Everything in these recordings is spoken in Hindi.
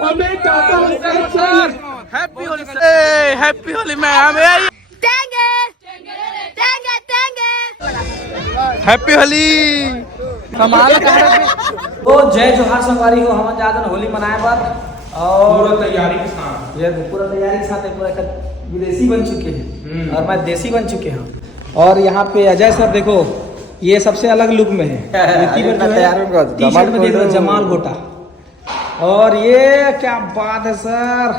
हमें चाहता हूँ sir happy Holi sir, happy Holi ma'am, happy Holi. कमाल तो जय जोहार संगवारी हो, हम जादन होली मनाए पर और पूरा तैयारी के साथ, ये पूरा तैयारी के साथ पूरा विदेशी बन चुके हैं और मैं देसी बन चुके हैं। और यहाँ पे अजय सर देखो, ये सबसे अलग लुक में है, टी-शर्ट में देख रहे जमाल घोटा। और ये क्या बात है सर,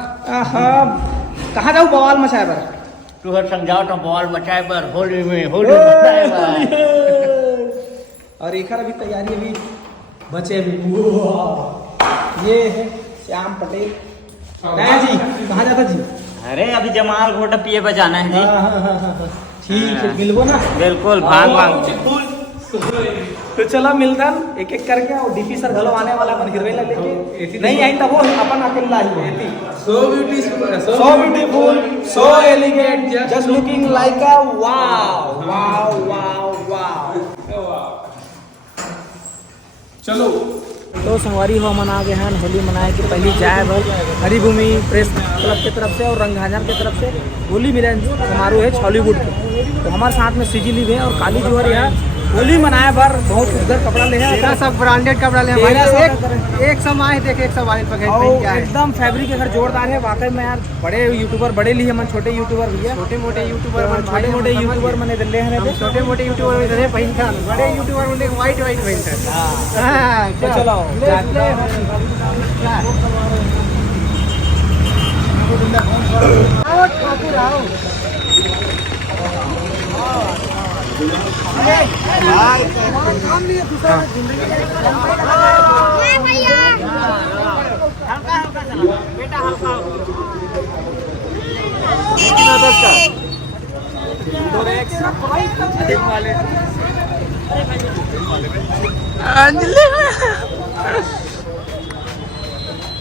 कहाँ जाऊँ बवाल मचाए पर तू समझाओ तो बवाल मचाए पर होली में और एक अभी तैयारी अभी बचे भी। ये है श्याम पटेल जी, कहाँ जाता जी? अरे अभी जमाल घोटा पिए बजाना है जी। ठीक है, मिलबो ना? बिल्कुल, भांग तो चलो मिलतन एक एक करके। और डीपी सर घलो आने वाला अपन हीरोइन लेके नहीं आई तब वो अपन अकेला ही है। so beautiful, so beautiful, so elegant, just looking like a wow. चलो तो संगवारी हो, मन आ गए हैं होली मनाए की पहली चाय भर हरिभूमि प्रेस क्लब की तरफ से और रंगहाजन की तरफ से होली मिलन समारोह है हॉलीवुड के। तो हमारे साथ में सीजी लिव है और काली जोहर है। होली मनाए पर बहुत सुंदर कपड़ा ले हैं, सब ब्रांडेड कपड़ा ले हैं। एक समाए देखे, एक समाए एकदम फैब्रिक के घर जोरदार है वाकई में यार। बड़े यूट्यूबर बड़े लिए मन, छोटे यूट्यूबर भैया, छोटे मोटे यूट्यूबर मैंने दिल्ली है, छोटे मोटे यूट्यूबर पहन था, बड़े यूट्यूबर मैंने व्हाइट पहन था। चलो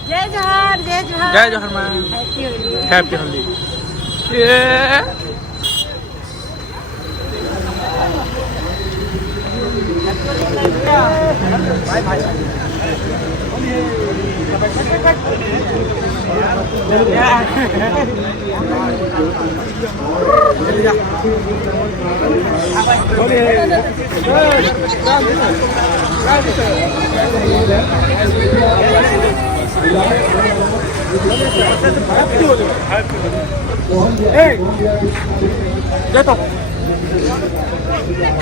जय जोहार, जय जोहार, जय जोहार मैम, हैप्पी होली।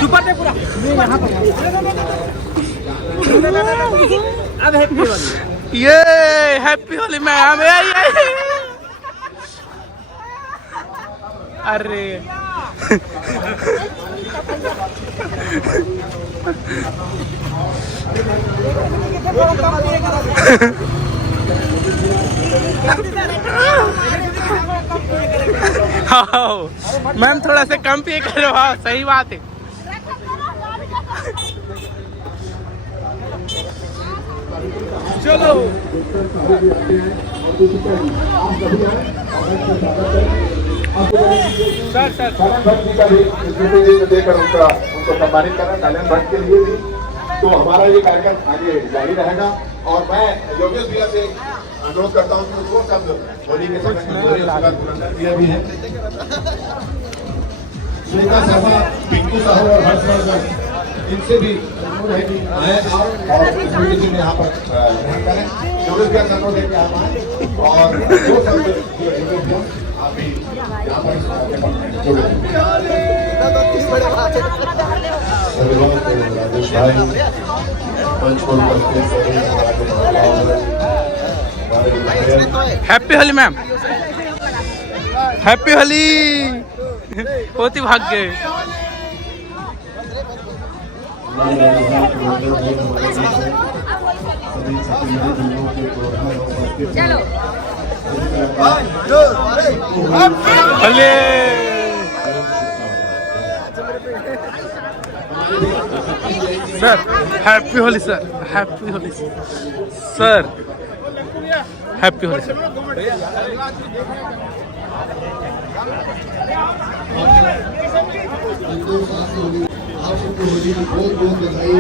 सुपर दे पूरा यहाँ पर। अब हैप्पी होली, ये हैप्पी होली मैम, अरे मैम थोड़ा सा कम पिए करो। हाँ सही बात है। चलो सर भट्ट जी का भी देकर उनको सम्मानित करना, कल्याण भट्ट के लिए भी। तो हमारा ये कार्यक्रम आगे जारी रहेगा। और मैं योगेश भैया से अनुरोध करता हूँ कि वो शब्द होली के समय दिया भी है। श्वेता शर्मा, पिंकू साहू और हर्षवर्धन, इनसे भी अनुरोध है कि आए और यहाँ पर करें। योगेश भैया से अनुरोध है कि आप आए और जो शब्द आप भी यहाँ पर जोड़े। राजेश भाई happy Holi ma'am, happy Holi. होती भाग गए। चलो भले sir, happy Holi sir, happy Holi sir, happy Holi sir. आप सबको होली की बहुत बहुत बधाई।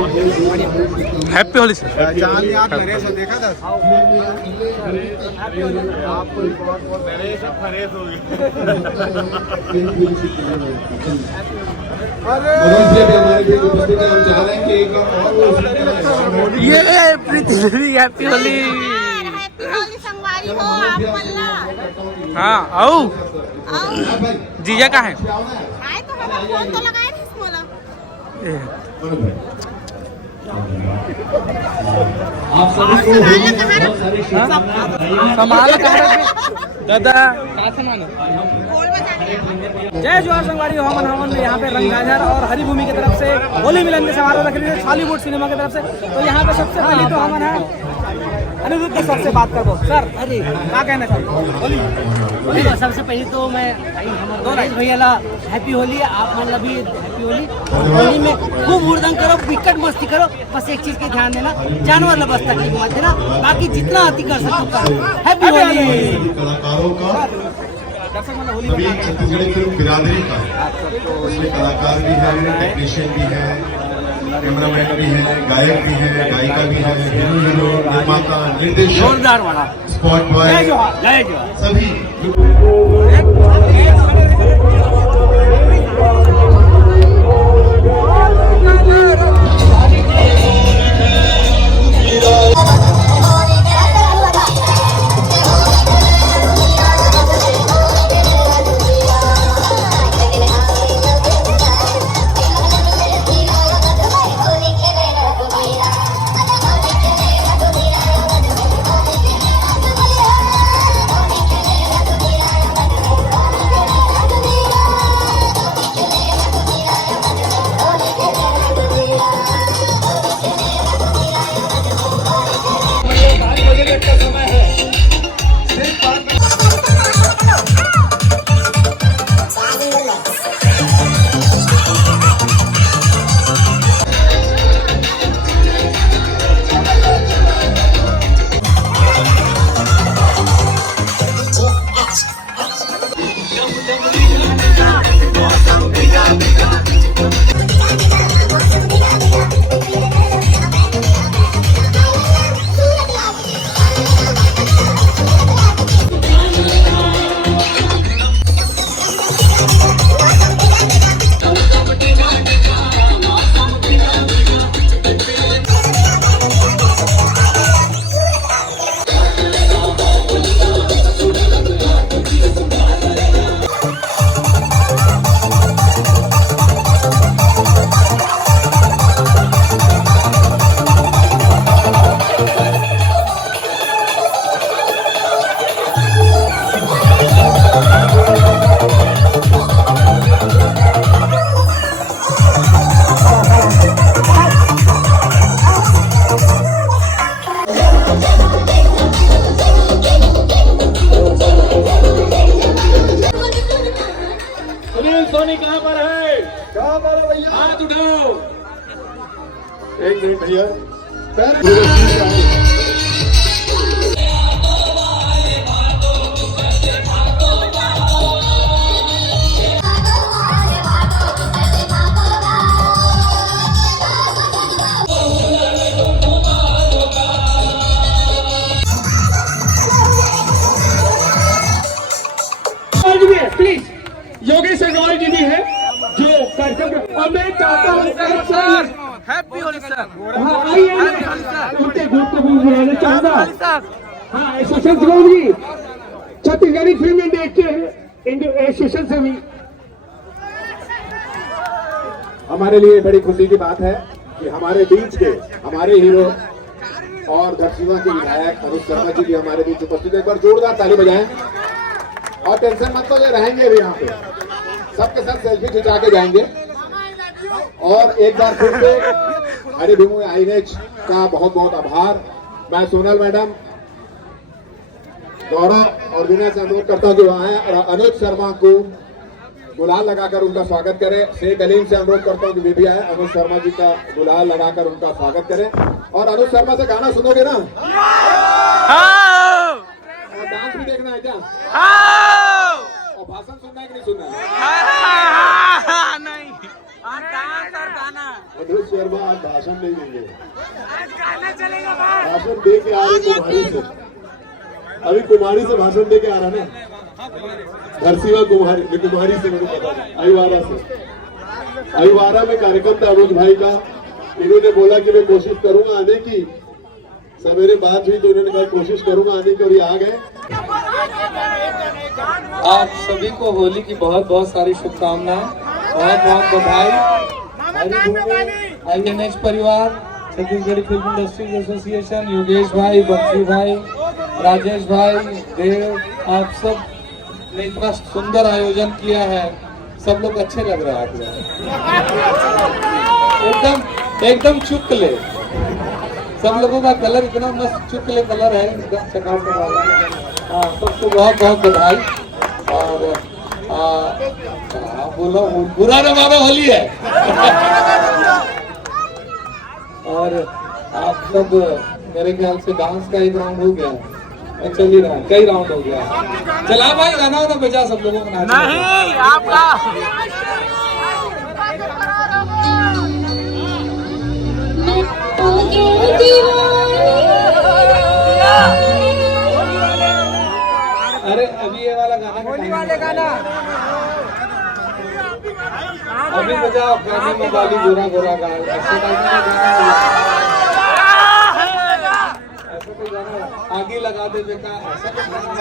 Happy Holi sir. मनोज जी भी हमारे बीच उपस्थित हैं। हम चाह रहे हैं कि एक बार और वो ये प्रीति हैप्पी होली। हैप्पी होली संगवारी हो आप पल्ला। हाँ आओ आओ जीजा का है। आए तो हमारा फोन तो लगाए थे इसको ना। आप सभी को संभाल दादा जय जोहार संगवारी हो। हमन हमन यहाँ पे रंगझांझर और हरिभूमि की तरफ से होली मिलन के समारोह रख रहे थे हॉलीवुड सिनेमा की तरफ से। तो यहाँ पे सबसे पहले तो हमन है अनिरुद्ध सर से बात करबो। सर अरे क्या कहना चाहिए? सबसे पहले तो मैं नरेश भैया ला हैप्पी होली। आप मतलब भी हैप्पी होली। होली में खूब हुड़दंग करो, विकट मस्ती करो। बस एक चीज के ध्यान देना, जानवर ला बस तकलीफ मत देना, बाकी जितना अति कर सकते हो करो। हैप्पी होली। कलाकारों का सभी छत्तीसगढ़ी फिल्म बिरादरी का उसमें कलाकार भी है, टेक्नीशियन भी है, कैमरामैन भी है, गायक भी है, गायिका भी है, हीरो निर्माता निर्देशक जोरदार वाला स्पॉट बॉय जय जोहार। सभी सोनी कहाँ पर है? हाथ उठाओ। एक मिनट भैया प्लीज योगेश अग्रवाल जी भी है जो कार्यक्रम और मैं चाहता हूँ हैप्पी होली सर। उनके ग्रुप को बुलाना चाहूंगा। हाँ एसोसिएशन गौर जी छत्तीसगढ़ी फिल्म इंडस्ट्री एसोसिएशन से भी हमारे लिए बड़ी खुशी की बात है कि हमारे बीच के हमारे हीरो और धरसीमा के विधायक अनुज शर्मा जी भी हमारे बीच उपस्थित है। एक बार जोरदार ताली बजाएं और टेंशन मत लो, ये रहेंगे भी यहाँ पे, सबके साथ सेल्फी खिंचा के जाएंगे। और एक बार फिर से हरिभूमि आईनेच का बहुत बहुत आभार। मैं सोनल मैडम, गौरव और विनय से अनुरोध करता हूँ कि वहाँ आए और अनुज शर्मा को गुलाल लगाकर उनका स्वागत करें। शेख अलीम से अनुरोध करता हूँ कि वे भी आए, अनुज शर्मा जी का गुलाल लगाकर उनका स्वागत करें। और अनुज शर्मा से गाना सुनोगे ना? और डांस भी देखना है क्या? और भाषण सुनना है कि नहीं सुनना है? नहीं डांस और गाना आ रहे कुमारी से, अभी कुमारी से भाषण दे के आ रहा ना, धरसीवा कुमारी से मेरे पता नहीं, अहिवारा से। अहिवारा में कार्यक्रम था अरुण भाई का, इन्होंने बोला कि मैं कोशिश करूंगा आने की, सवेरे बात हुई तो उन्होंने कहा कोशिश करूंगा आने की, और ये आ गए। आप सभी को होली की बहुत बहुत सारी शुभकामनाएं, बहुत बहुत बधाई। INH परिवार, Chhattisgarhi film industries association, Yogesh भाई, बंसी भाई, राजेश भाई, देव, आप सब ने इतना सुंदर आयोजन किया है, सब लोग अच्छे लग रहे हैं आप एकदम चुटकुले, सब लोगों का कलर इतना मस्त चुटकुले कलर है, एकदम चकाचक वाला। हाँ, सबको बहुत बहुत बधाई। और बोलो बुरा न मानो होली है। और आप सब मेरे ख्याल से डांस का एक राउंड हो गया, चल ही रहा है, कई राउंड हो गया। चला भाई गाना वाना बजा, सब लोगों को नाचना नहीं आपका अरे अभी ये वाला गाना, होली वाले गाना अभी बजाओ, गाने में बाली गोरा गोरा गाना, ऐसे गाना ऐसा कोई गाना आगे लगा दे बेटा, ऐसा कोई गाना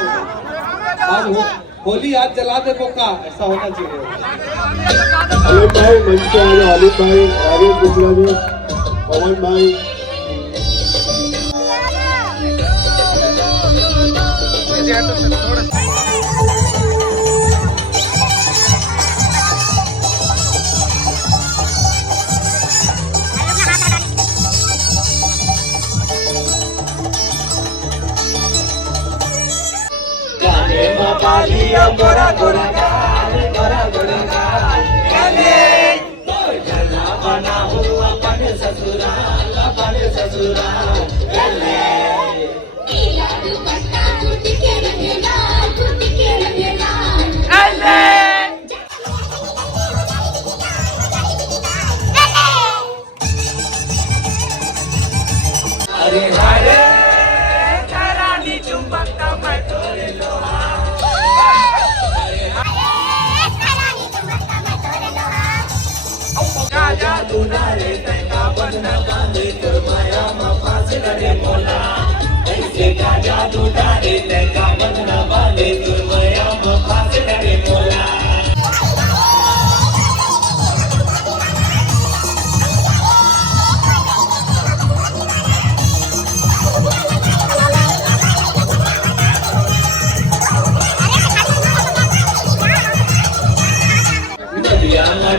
आज होली आज जला दे का, ऐसा होना चाहिए। आलिम भाई मंच पे आए, आलिम भाई आगे दूसरा जो पवन भाई, गोरा गोरा गाल, गोरा गोरा गाल, बना हुआ अपन ससुराल, अपन ससुराल। अरे हरे रानी चुंबकता मैं तोरे लोहा, जादू डाले तैका बंधना बांधे तोर माया में फांस लगे मोला, ऐसे का जादू डाले तैका बंधना बांधे तोर माया में फांस लगे मोला।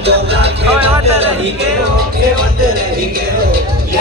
डोला के रही के हो ये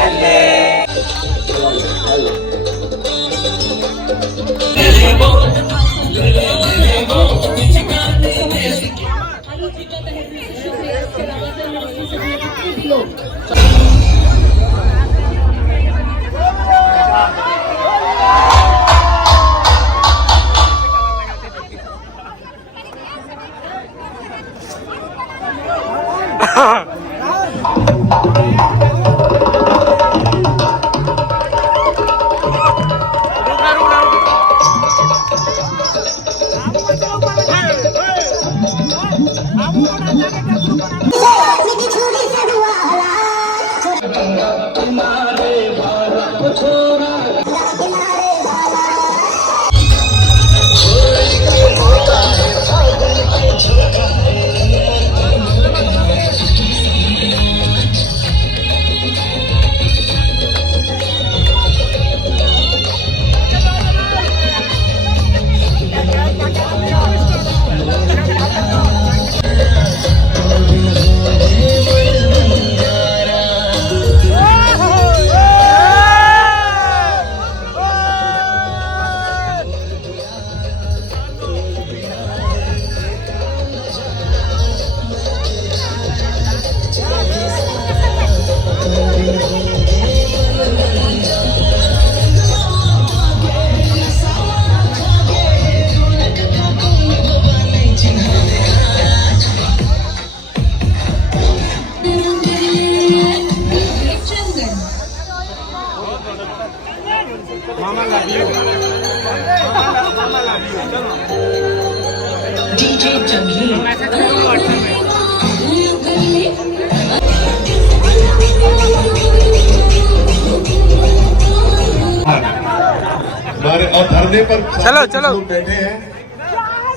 हमारे और धरने पर चलो, चलो। लोग बैठे हैं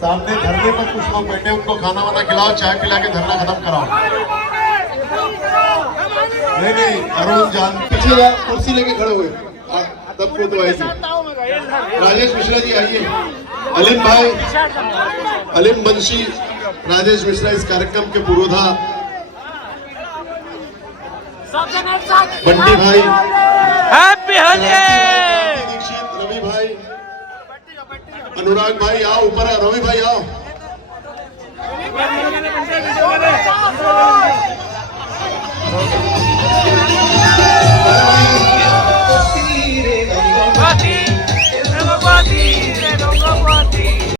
सामने, धरने पर कुछ लोग बैठे हैं, उनको खाना वाना खिलाओ, चाय पिला के धरना खत्म कराओ। नहीं अरुण जान पीछे कुर्सी लेके खड़े हुए सबको तो ऐसे। राजेश मिश्रा जी आइए, अलीम बंशी, राजेश मिश्रा इस कार्यक्रम के पुरोधा, बंटी भाई, हैप्पी होली। दीक्षित, रवि भाई, अनुराग भाई आओ ऊपर, रवि भाई आओ।